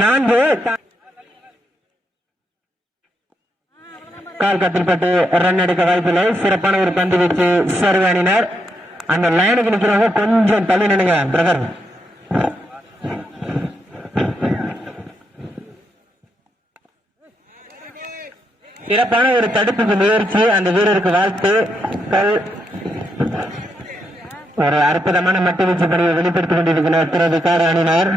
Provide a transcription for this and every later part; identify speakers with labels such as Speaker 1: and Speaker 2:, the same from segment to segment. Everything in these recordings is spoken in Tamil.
Speaker 1: நான்கு. கால் கத்தில்பட்டு ரன் எடுக்க வாய்ப்பில்லை. சிறப்பான ஒரு பந்து வச்சு சர்வ் அணினார் அந்த லைனுக்கு நிக்கிறவங்க கொஞ்சம் தள்ளி நினைங்க பிரதர் சிறப்பான ஒரு தடுப்புக்கு முயற்சி அந்த வீரருக்கு வாழ்த்து. கல் ஒரு அற்புதமான மட்டு வீச்சு பணியை வெளிப்படுத்திக் கொண்டிருக்கிறார் திரு விகார அணியினர்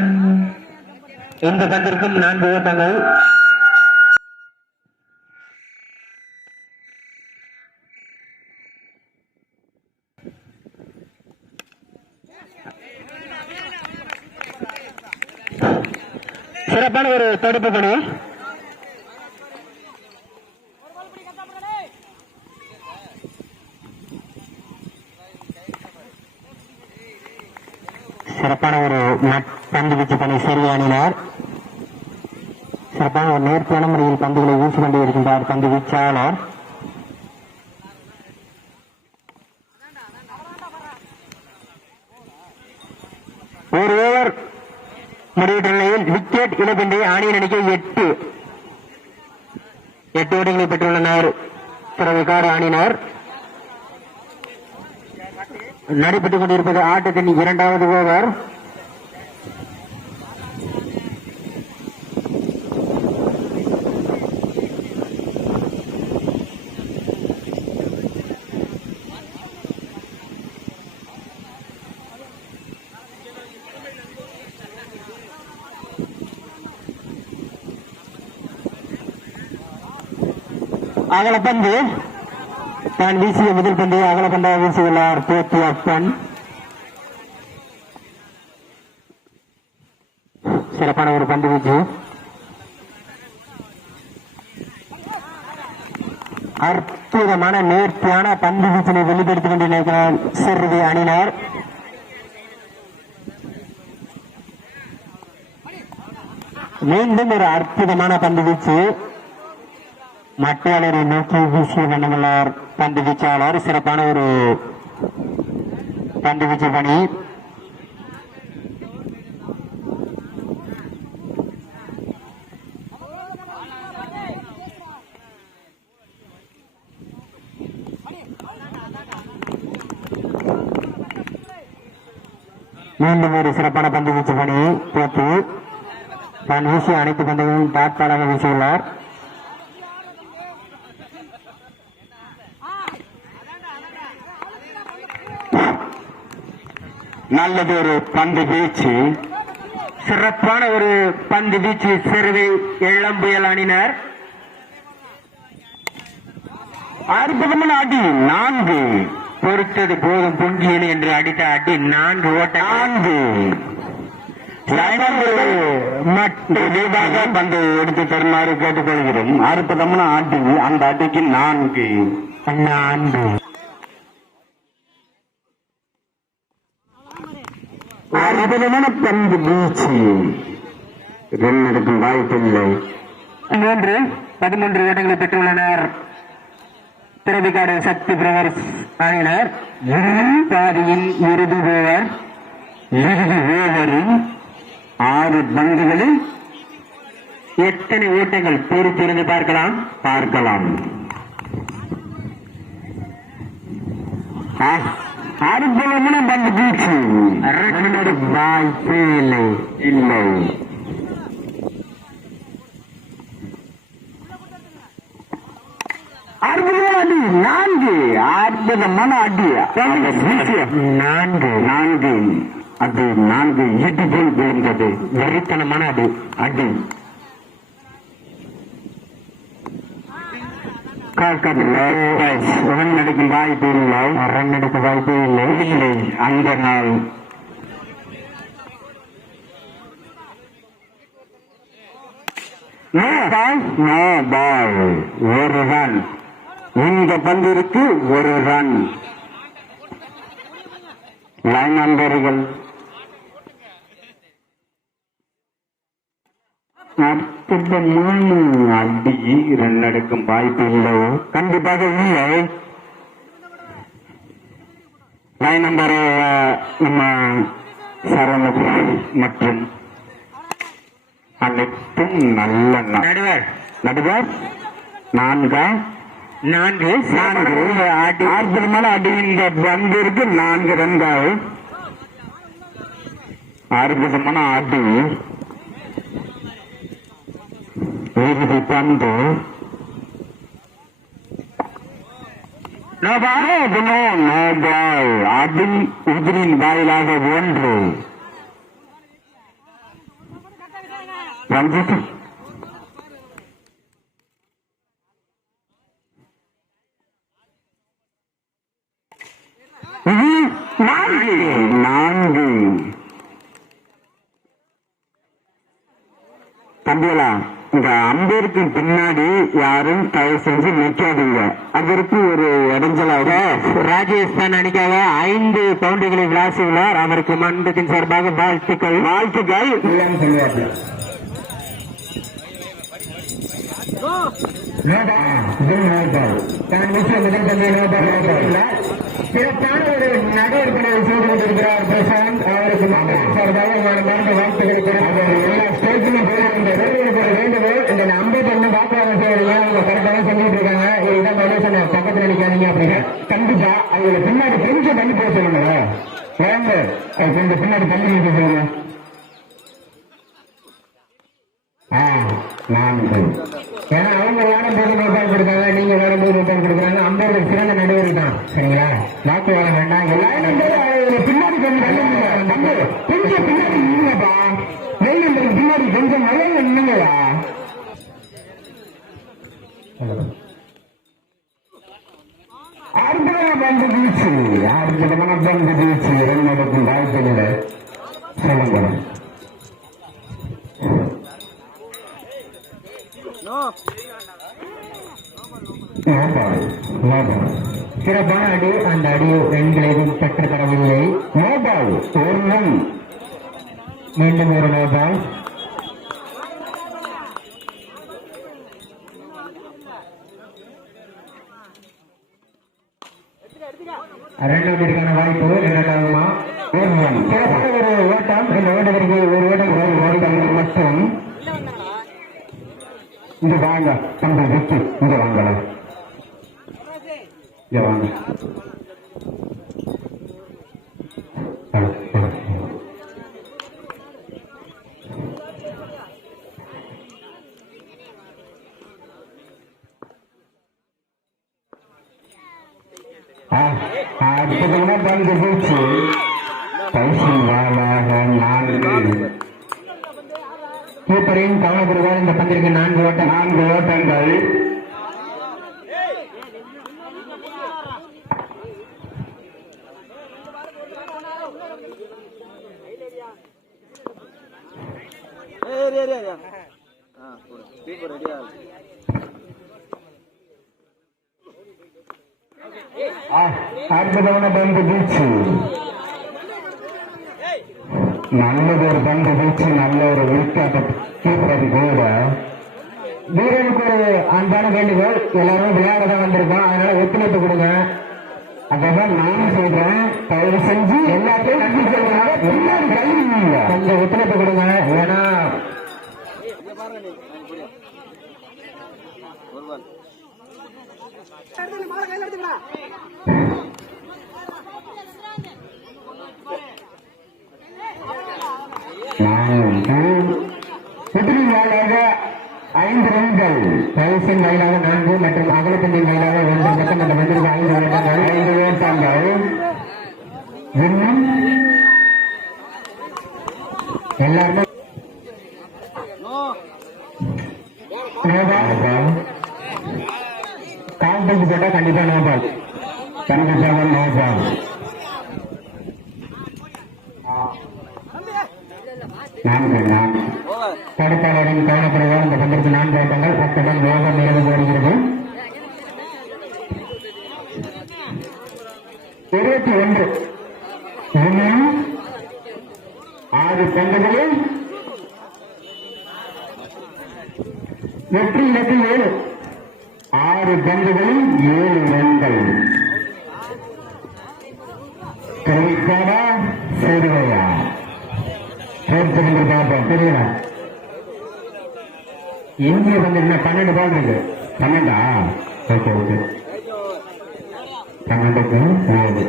Speaker 1: இந்த பந்திற்கும் நான்கு ஓட்டங்கள். சிறப்பான ஒரு தடுப்பு பணி. சிறப்பான ஒரு பந்து வீச்சு பணி சரி அணினார் சிறப்பான ஒரு நேர்த்தியான முறையில் பந்துகளை வீசி கொண்டு இருக்கின்றார். பந்து வீச்சாளர். ஒரு ஓவர். முடிவுற்ற நிலையில் விக்கெட் இழப்பின்றி ஆணையின் எண்ணிக்கை எட்டு. எட்டு ஓட்டங்களை பெற்றுள்ளனர். திறமைக்கார ஆணினர். நடைபெற்றுக் கொண்டிருப்பது ஆட்டத்தின் இரண்டாவது ஓவர். அகலப்பந்து தான் வீசிய முதல் பந்து அகலப்பந்தாக வீசியுள்ளார் போத்தி அப்பன். சிறப்பான ஒரு பந்து வீச்சு. அற்புதமான நேர்த்தியான பந்து வீச்சினை வெளிப்படுத்திக் கொண்டிருக்கிறார் சிறுதி அணியினர். மீண்டும் ஒரு அற்புதமான பந்து வீச்சு. மட்டையாளரை நோக்கி வீசிய வண்ணமல்லார் பந்து வீச்சாளர் சிறப்பான ஒரு பந்து வீச்சு பணி. மீண்டும் ஒரு சிறப்பான பந்து வீச்சு பணி போட்டு தான் வீசிய அனைத்து பந்துகளும் டாட்பாடாக வீசியுள்ளார். நல்லது ஒரு பந்து வீச்சு. சிறப்பான ஒரு பந்து வீச்சு சிறுவை இளம்புயல் அணினர் அற்புதமான அடி நான்கு. பொறுத்தது போதும் பொங்கியது என்று அடித்த அடி நான்கு ஓட்ட நான்கு. பந்து எடுத்து தருமாறு கேட்டுக்கொள்கிறோம் அற்புதமான அடி அந்த அடிக்கு நான்கு. நான்கு. அற்புதமான பந்து வீச்சு ரன் எடுக்கும் வாய்ப்பில்லை. மூன்று பதிமூன்று இடங்களை பெற்றுள்ளனர். திறவிக்காடு சக்தி பிரவர்ஸ் ஆகினர். அணியினர் பாதியின் இறுதி ஓவர். இறுதி ஓவரில் ஆறு பந்துகளில் எத்தனை ஓட்டங்கள் பொறுத்திருந்து பார்க்கலாம்? பார்க்கலாம். ஆ, அற்புதமான பந்து வீச்சு ரன்னோட வாய்ப்பே இல்லை இல்லை அற்புதமான அடி நான்கு அற்புதமான அடி நான்கு நான்கு அது நான்கு இடி போல் விழுந்தது வெறித்தனமான அடி அடி ரன் எடுக்கும் வாய்ப்பு இல்லை. ரன் எடுக்க வாய்ப்பு இல்லை இல்லை அந்த நாள் ஒரு ரன் இந்த பந்திற்கு ஒரு ரன் லைன் நண்பர்கள் அற்புதமான அடி ரன் எடுக்கும் வாய்ப்பு இல்லை. கண்டிப்பாக இல்லை.
Speaker 2: லைன் நம்பர் நம்ம சரவண மற்றும் அனைத்தும் நல்ல நடுவர். நடுவர்? நான்கா? நான்கு. நான்கு. அடி அற்புதமான அடி இந்த பந்திற்கு நான்கு ரன்கள். அற்புதமான அடி இறுதி பந்து அடி உதிரின் வாயிலாக ஒன்று. ரஞ்சித் இது நான்கு நான்கு. தம்பியலா? இந்த அம்பேருக்கு பின்னாடி யாரும் தயவு செஞ்சு நிக்காதீங்க அதற்கு ஒரு இடைஞ்சலாக ராஜஸ்தான் அணிக்காக ஐந்து பவுண்டுகளை விளாசியுள்ளார். அவருக்கு மண்டத்தின் சார்பாக வாழ்த்துக்கள். வாழ்த்துக்கள். சிறப்பான ஒரு நடவடிக்கை செய்து கொண்டிருக்கிறார் பிரசாந்த். அவருக்கு வாழ்த்துக்கள் கரெக்டாக இருக்காங்க இதுதான் பக்கத்துல நிக்காதீங்க அப்படின்னு கண்டிப்பா அதுல பின்னாடி கொஞ்சம் தள்ளி போக சொல்லுங்க. வாங்க. அது கொஞ்சம் பின்னாடி தள்ளி நிற்க சொல்லுங்க. நான்கு ஏன்னா அவங்க வேணும் போது நோட்டால் நீங்க வேற போது நோட்டால் கொடுக்குறாங்க. ஐம்பது சிறந்த நடுவர் தான். சரிங்களா? வாக்கு வர வேண்டாம். எல்லாரும் பின்னாடி கொஞ்சம் நம்பர் கொஞ்சம் பின்னாடி நின்னுங்கப்பா நெல் நம்பருக்கு பின்னாடி கொஞ்சம் நல்ல நின்னுங்கயா அற்புதமான பந்து வீச்சு அற்புதமான பந்து வீச்சு இரண்டு நடக்கும் வாய்ப்புகளை சொல்லுங்க சிறப்பான அடி அந்த அடியோ எண்களையும் பெற்று தரவில்லை நோபால் ஒரு ரன் மீண்டும் ஒரு நோபால் இரண்டாவதற்கான வாய்ப்பு இரண்டாவதுமா? ஒரு சிறப்பான ஒரு ஓட்டம். இந்த ஓட்டத்திற்கு ஒரு ஓட்டம் ஒரு ஓட்டம் மற்றும் இது வாங்க. தம்பி விக்கி இங்க வாங்கலாம் இங்க வாங்க, வாங்க. ஆ, அற்புதமான வீச்சு நான்கு கவனப்படுவார் இந்த பந்திற்கு நான்கு ஓட்ட நான்கு ஓட்டங்கள். அற்புதமான பந்து வீச்சு. நல்லது ஒரு பந்து வீச்சு நல்ல ஒரு விக்கெட் கீப்பது கூட வீரனுக்கு ஒரு அன்பான வேண்டுகோள். எல்லாரும் விளையாட தான் வந்திருக்கோம். அதனால ஒத்துழைப்பு கொடுங்க. அதான் நானும் சொல்றேன். தயவு செஞ்சு எல்லாத்தையும் நன்றி சொல்லுங்க முன்னாடி கல்வி கொஞ்சம் ஒத்துழைப்பு கொடுங்க. ஏன்னா
Speaker 3: இங்க பாருங்க நீ ஆ, புரியுது. ஒரு பால்
Speaker 2: வெற்றியாளராக ஐந்து ரன்கள் பரிசின் வயலாக நான்கு மற்றும் அகலப்பந்தின் வயலாக ஒன்று மொத்தம் அந்த மந்திரிக்கு ஐந்து ஓட்டங்கள் ஐந்து ஓட்டங்கள் இன்னும் எல்லாருமே நோபால் போட்டா கண்டிப்பா நோபால் கண்டிப்பாக நோபால் நான்கு நான்கு தடுப்பாளரின் கவனக்குறைவால் இந்த பந்தற்கு நான்கு ஆட்டங்கள் அத்துடன் வேகம் நிறைவு வருகிறது இருபத்தி ஒன்று. ஆறு பங்குகளில் வெற்றி இடத்தில் ஏழு. ஆறு பந்துகளில் ஏழு இடங்கள் தெரிவிக்காரா சேருவையா சேர்த்து பார்ப்போம். தெரியலாம் இந்திய வந்து என்ன பன்னெண்டு பால் இருக்கு. பன்னெண்டா? ஓகே ஓகே பன்னெண்டுக்கு ஏழு.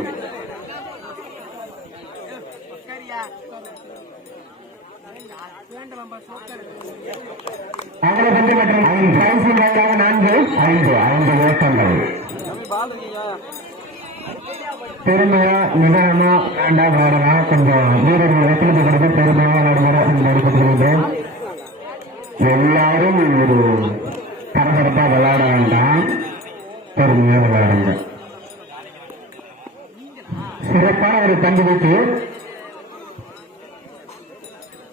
Speaker 2: அகல பந்து மற்றும் வாயிலாக நான்கு. ஐந்து. ஐந்து ஓட்டங்கள் பெருமையா நிதானமா வேண்டாம் விளையாடலாம் கொஞ்சம் வீரர்கள் ஒத்துழைப்பு கொடுத்து பெருமையா விளையாடுகிற நடிப்பட்டுள்ளோம் எல்லாரும் ஒரு பரபரப்பா விளையாட வேண்டாம். பெருமையா விளையாடுங்க. சிறப்பான ஒரு பந்து வீட்டு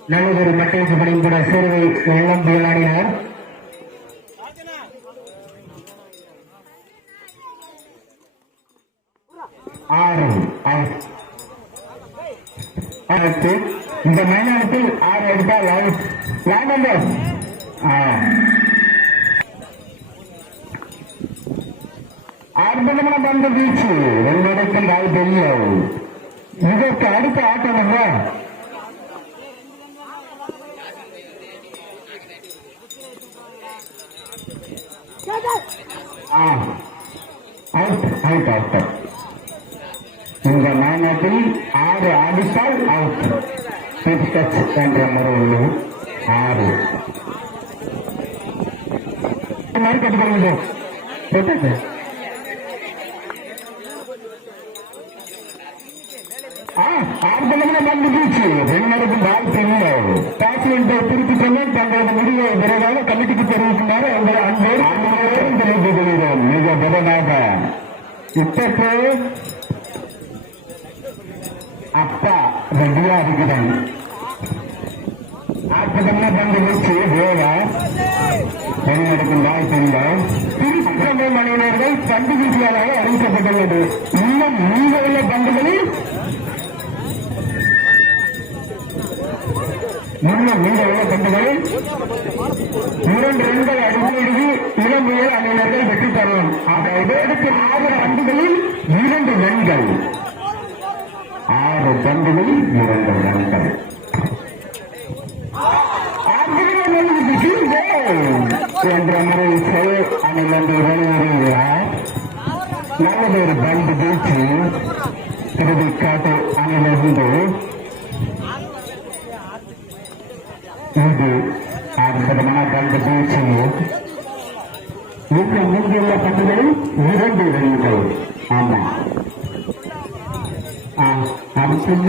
Speaker 2: நல்லதொரு மட்டை பணியும் கூட சேர்வை வெள்ளம் விளையாடினார் ஆறு ஆறு. அடுத்து இந்த மைதானத்தில் ஆறு எடுத்தால் அவுட் லாபம் அற்புதமான பந்து வீச்சு. என்னிடத்தில் வாய்ப்பு இல்லை இதற்கு அடுத்த ஆட்டம் என்ன? இந்த மாநாட்டில் ஆறு அடித்தால் அவுட் சிக்ஸ் என்ற முறையில் ஆறு திருப்பி செல்ல தங்களது முடிவை விரைவாக கமிட்டிக்கு தெரிவிக்குமாறு உங்களை அன்போடு தெரிவித்துக் கொள்கிறோம் மிக விரைவாக இப்பக்கு அப்பா ரெடியா இருக்கிறான் ஆற்பதமா பந்து வச்சு வேலை பெண்ணெடுக்கும் வாய்ப்பு இல்லை திருச்சிற்றம்பை மணியினர்கள் பந்து வீசியாளாக அறிவிக்கப்பட்டுள்ளது. இன்னும் மீத உள்ள பந்துகளில் இன்னும் மீத உள்ள பந்துகளில் இரண்டு ரன்கள் இளம் இளமுயல் அணியினர்கள் வெற்றி பெறலாம் ஆக இதற்கு இது அற்புதமான பந்து வீச்சு இந்த மூன்றுள்ள பந்துகளில் இரண்டு இடங்கள் ஆமா அம்சம்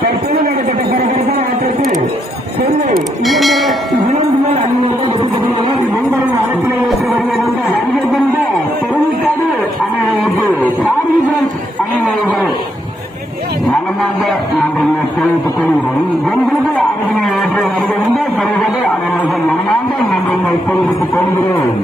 Speaker 2: தற்போது நடைபெற்ற பரபரப்பான ஆட்டத்தில் சென்னை இளம்பியல் அணியினர்கள் வெற்றிபெற்றுள்ளனர் முன்பரும் அழைப்பில் ஏற்று வருகின்ற அதிகந்த பெருமிக்காடு அணியினருக்கு சாரிபிரன்ஸ் அணியினர்கள் மனமாக நாங்கள் தெரிவித்துக் கொள்கிறோம். எங்களுக்கு அருகில் ஏற்று வருகின்ற பெருமிக்காடு அணியினர்கள் மனமாக நாங்கள் தெரிவித்துக் கொள்கிறோம்.